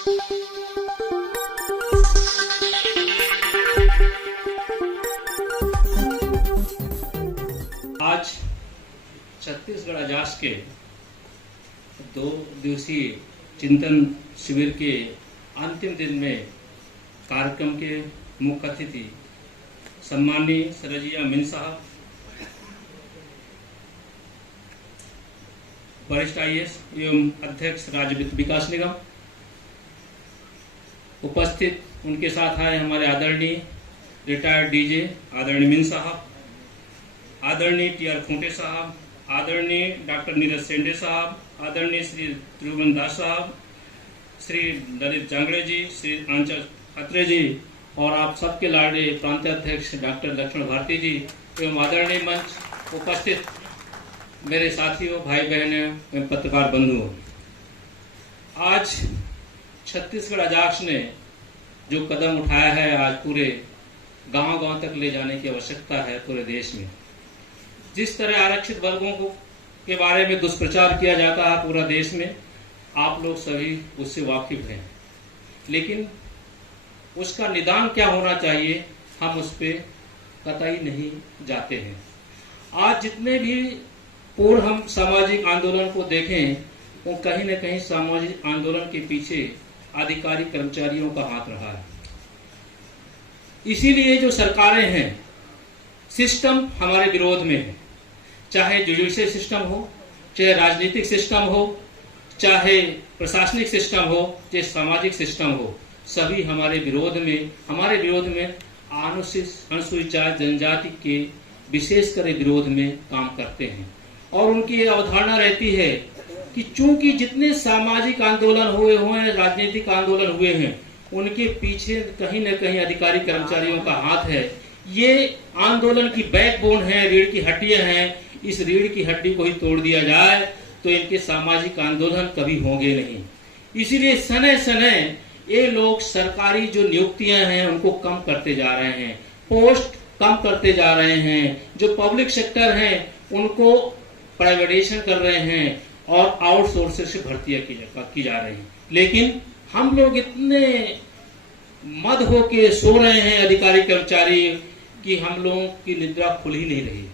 आज छत्तीसगढ़ अजास के 2 दिवसीय चिंतन शिविर के अंतिम दिन में कार्यक्रम के मुख्य अतिथि सम्माननीय सरजिया मीन साहब, वरिष्ठ IAS एवं अध्यक्ष राज्य वित्त विकास निगम, उपस्थित उनके साथ आए हमारे आदरणीय रिटायर्ड DJ आदरणीय मीन साहब, आदरणीय TR खूंटे साहब, आदरणीय डॉक्टर नीरज सेंडे साहब, आदरणीय श्री त्रिभुवन दास साहब, श्री ललित जांगड़े जी, श्री आंचल खत्रे जी और आप सबके लाडले प्रांतीय अध्यक्ष डॉक्टर लक्ष्मण भारती जी एवं आदरणीय मंच उपस्थित मेरे साथियों, भाई बहनों एवं पत्रकार बंधुओं, आज छत्तीसगढ़ अजाक्स ने जो कदम उठाया है, आज पूरे गांव-गांव तक ले जाने की आवश्यकता है पूरे देश में। जिस तरह आरक्षित वर्गों को के बारे में दुष्प्रचार किया जाता है पूरा देश में, आप लोग सभी उससे वाकिफ हैं, लेकिन उसका निदान क्या होना चाहिए हम उस पर कतई नहीं जाते हैं। आज जितने भी पूर्व हम सामाजिक आंदोलन को देखें, वो कहीं न कहीं सामाजिक आंदोलन के पीछे अधिकारी कर्मचारियों का हाथ रहा है। इसीलिए जो सरकारें हैं, सिस्टम हमारे विरोध में है, चाहे जुडिशियल सिस्टम हो, चाहे राजनीतिक सिस्टम हो, चाहे प्रशासनिक सिस्टम हो, चाहे सामाजिक सिस्टम हो, सभी हमारे विरोध में अनुसूचित जनजाति के विशेषकर विरोध में काम करते हैं। और उनकी ये अवधारणा रहती है कि चूंकि जितने सामाजिक आंदोलन हुए हैं, राजनीतिक आंदोलन हुए हैं, उनके पीछे कहीं न कहीं अधिकारी कर्मचारियों का हाथ है। ये आंदोलन की बैकबोन है, रीढ़ की हड्डियां हैं। इस रीढ़ की हड्डी को ही तोड़ दिया जाए तो इनके सामाजिक आंदोलन कभी होंगे नहीं। इसीलिए सने सने ये लोग सरकारी जो नियुक्तियां हैं उनको कम करते जा रहे हैं, पोस्ट कम करते जा रहे हैं, जो पब्लिक सेक्टर हैं उनको प्राइवेटाइजेशन कर रहे हैं और आउटसोर्सिंग से भर्तियां की जा रही हैं। लेकिन हम लोग इतने मद होके सो रहे हैं अधिकारी कर्मचारी कि हम लोगों की निद्रा खुल ही नहीं रही।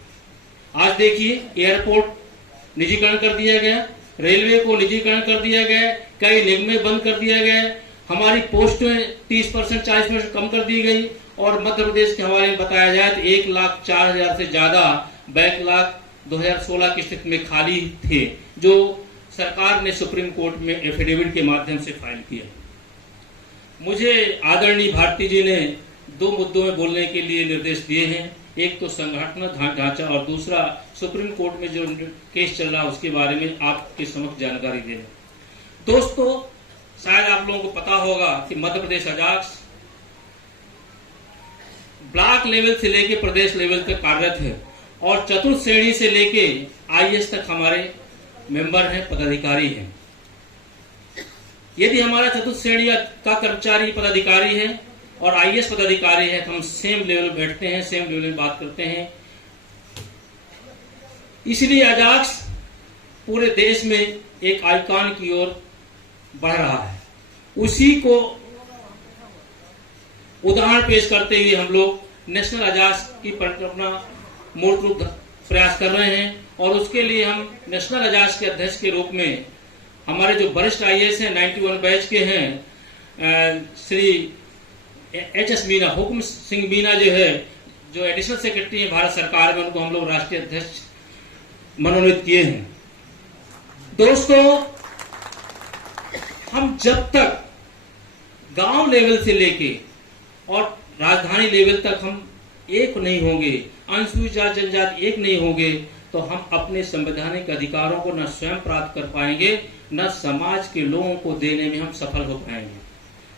आज देखिए, एयरपोर्ट निजीकरण कर दिया गया, रेलवे को निजीकरण कर दिया गया, कई निगमें बंद कर दिया गया, हमारी पोस्टें 30% 40% कम कर दी गई और मध्य प्रदेश के हवाले में बताया जाए तो 1,04,000 से ज्यादा बैकलॉग 2016 की स्थिति में खाली थे, जो सरकार ने सुप्रीम कोर्ट में एफिडेविट के माध्यम से फाइल किया। मुझे आदरणीय भारती जी ने 2 मुद्दों में बोलने के लिए निर्देश दिए हैं। एक तो संगठन ढांचा और दूसरा सुप्रीम कोर्ट में जो केस चल रहा है उसके बारे में आपके समक्ष जानकारी देना। दोस्तों, शायद आप लोगों को पता होगा कि मध्य प्रदेश अजाक्स ब्लॉक लेवल से लेकर प्रदेश लेवल तक कार्यरत है और चतुर्थ श्रेणी से लेके IAS तक हमारे मेंबर हैं, पदाधिकारी हैं। यदि हमारा चतुर्थ श्रेणी का कर्मचारी पदाधिकारी है और IAS पदाधिकारी है तो हम सेम लेवल बैठते हैं, सेम लेवल में बात करते हैं। इसलिए अजाक्स पूरे देश में एक आइकॉन की ओर बढ़ रहा है। उसी को उदाहरण पेश करते हुए हम लोग नेशनल अजाक्स की परिकल्पना मूर्त रूप प्रयास कर रहे हैं और उसके लिए हम नेशनल अजाक्स के अध्यक्ष के रूप में हमारे जो वरिष्ठ IAS हैं, 91 बैच के हैं, श्री HS मीना, हुक्म सिंह मीना जो है, जो एडिशनल सेक्रेटरी है भारत सरकार में, उनको हम लोग राष्ट्रीय अध्यक्ष मनोनीत किए हैं। दोस्तों, हम जब तक गांव लेवल से लेके और राजधानी लेवल तक हम एक नहीं होंगे, अनुसूचित जनजाति एक नहीं होंगे, तो हम अपने संवैधानिक अधिकारों को न स्वयं प्राप्त कर पाएंगे, न समाज के लोगों को देने में हम सफल हो पाएंगे।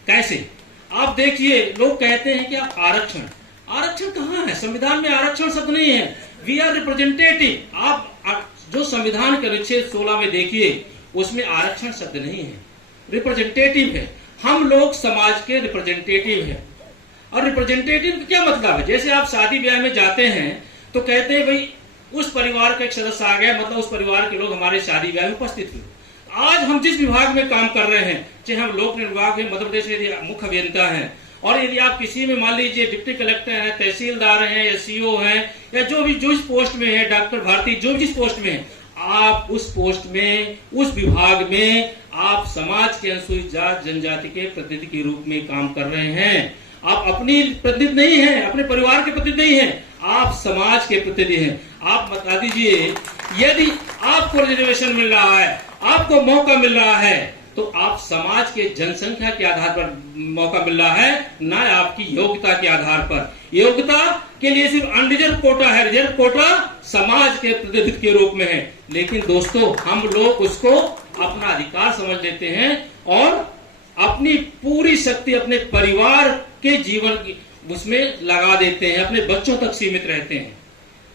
कैसे? आप देखिए, लोग कहते हैं कि आप आरक्षण कहाँ है? संविधान में आरक्षण शब्द नहीं है। We are representative. आप जो संविधान के अनुच्छेद 16 में देखिए, उसमें आरक्षण शब्द नहीं है, रिप्रेजेंटेटिव है। हम लोग समाज के रिप्रेजेंटेटिव हैं। और रिप्रेजेंटेटिव का क्या मतलब है? जैसे आप शादी ब्याह में जाते हैं तो कहते हैं भाई उस परिवार का एक सदस्य आ गया, मतलब उस परिवार के लोग हमारे शादी ब्याह में उपस्थित हुए। आज हम जिस विभाग में काम कर रहे हैं, चाहे हम लोक निर्माण विभाग में मध्य प्रदेश में यदि मुख्य अभियंता हैं, और यदि आप किसी में मान लीजिए डिप्टी कलेक्टर हैं, तहसीलदार हैं, या सीओ हैं, या जो भी जो इस पोस्ट में है, डॉक्टर भारती जो जिस पोस्ट में है, आप उस पोस्ट में, उस विभाग में आप समाज के अनुसूचित जाति जनजाति के प्रतिनिधि के रूप में काम कर रहे हैं। आप अपनी प्रतिनिधि नहीं हैं, अपने परिवार के प्रतिनिधि नहीं हैं, आप समाज के प्रतिनिधि हैं। आप बता दीजिए, यदि आपको रिजर्वेशन मिल रहा है, आपको मौका मिल रहा है, तो आप समाज के जनसंख्या के आधार पर मौका मिल रहा है, न आपकी योग्यता के आधार पर। योग्यता के लिए सिर्फ अनरिजर्व कोटा है, रिजर्व कोटा समाज के प्रतिनिधित्व के रूप में है। लेकिन दोस्तों, हम लोग उसको अपना अधिकार समझ लेते हैं और अपनी पूरी शक्ति अपने परिवार के जीवन की उसमें लगा देते हैं, अपने बच्चों तक सीमित रहते हैं।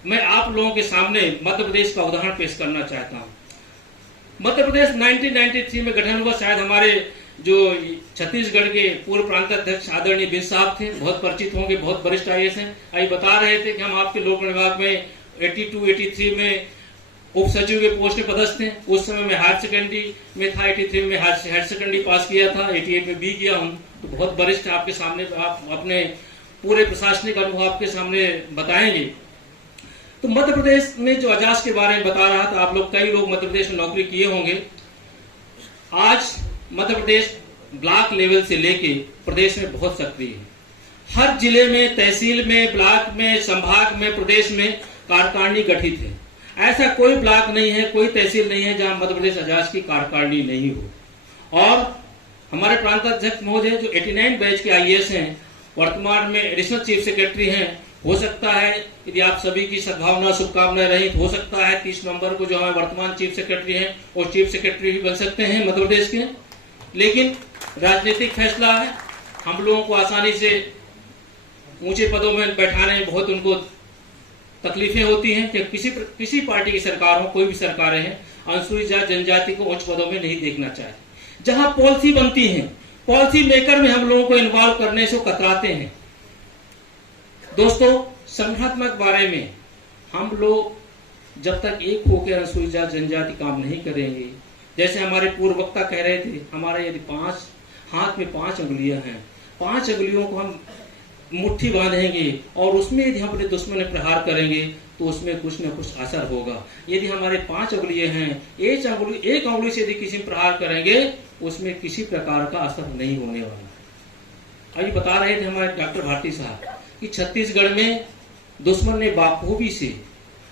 मैं आप लोगों के सामने मध्य प्रदेश का उदाहरण पेश करना चाहता हूं। मध्य प्रदेश 1993 में गठन हुआ। शायद हमारे जो छत्तीसगढ़ के पूर्व प्रांत अध्यक्ष आदरणीय बिन साहब थे, बहुत परिचित होंगे, बहुत वरिष्ठ आईएएस हैं। आई बता रहे थे कि हम आपके लोक विभाग में 82-83 में उप सचिव के पोस्ट में पदस्थ थे। उस समय मैं हायर सेकेंडरी में था, 83 में हायर सेकेंडरी पास किया था, 88 में बी किया हूँ। तो बहुत वरिष्ठ आपके सामने, आप अपने पूरे प्रशासनिक अनुभव आपके सामने बताएंगे। तो मध्य प्रदेश में जो अजास के बारे में बता रहा था, आप लोग कई लोग मध्य प्रदेश में नौकरी किए होंगे। आज मध्य प्रदेश ब्लॉक लेवल से लेके प्रदेश में बहुत सक्रिय है। हर जिले में, तहसील में, ब्लॉक में, संभाग में, प्रदेश में कार्यकारिणी गठित है। ऐसा कोई ब्लॉक नहीं है, कोई तहसील नहीं है जहां मध्य प्रदेश अजास की कार्यकारिणी नहीं हो। और हमारे प्रांताध्यक्ष महोदय जो 89 बैच के आईएएस हैं, वर्तमान में एडिशनल चीफ सेक्रेटरी हैं। हो सकता है यदि आप सभी की सद्भावना शुभकामनाएं रही, हो सकता है 30 नवंबर को जो हमारे वर्तमान चीफ सेक्रेटरी हैं वो चीफ सेक्रेटरी भी बन सकते हैं मध्य प्रदेश के। लेकिन राजनीतिक फैसला है, हम लोगों को आसानी से ऊंचे पदों में बैठाने में बहुत उनको तकलीफें होती हैं कि किसी पार्टी की सरकार हो, कोई भी सरकारें हैं, अनुसूचित जाति जनजाति को उच्च पदों में नहीं देखना चाहती। जहां पॉलिसी बनती है, पॉलिसी मेकर में हम लोगों को इन्वॉल्व करने से कतराते हैं। दोस्तों, संगठनात्मक बारे में हम लोग जब तक एक होकर अनुसूचित जाति जनजाति काम नहीं करेंगे, जैसे हमारे पूर्व वक्ता कह रहे थे, हमारे यदि 5 हाथ में 5 अंगुलियां हैं, 5 अंगुलियों को हम मुट्ठी बांधेंगे और उसमें यदि हम अपने दुश्मन में प्रहार करेंगे तो उसमें कुछ न कुछ असर होगा। यदि हमारे 5 अंगुलियां हैं, एक अंगुली से यदि किसी में प्रहार करेंगे उसमें किसी प्रकार का असर नहीं होने वाला। अभी बता रहे थे हमारे डॉक्टर भारती साहब कि छत्तीसगढ़ में दुश्मन ने बाखूबी से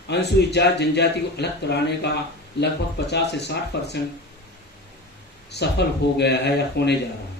अनुसूचित जाति जनजाति को अलग कराने का लगभग 50 से 60% सफल हो गया है या होने जा रहा है।